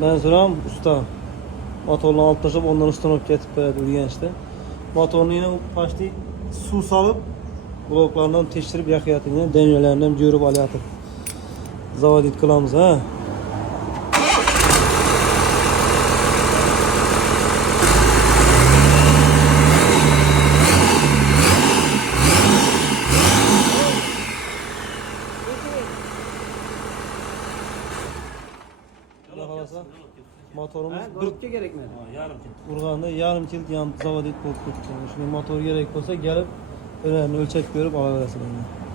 Ben soram usta. Motorunu alt taşıp ondan üstten olup getip beredi urganchda. Motorunu yine başta suv salıp bloklarından teştirip yakıyatır. Yine dengelerinden görüp alayatır. Zavodit kılamiz ha. Motorumuz Grupga kerakmi? Yarim kil. urganda yarim kilt zavodit bo'lib ketdi. Shunga motor kerak bo'lsa kelib, o'rnini o'lchab ko'rib olaverasizlar.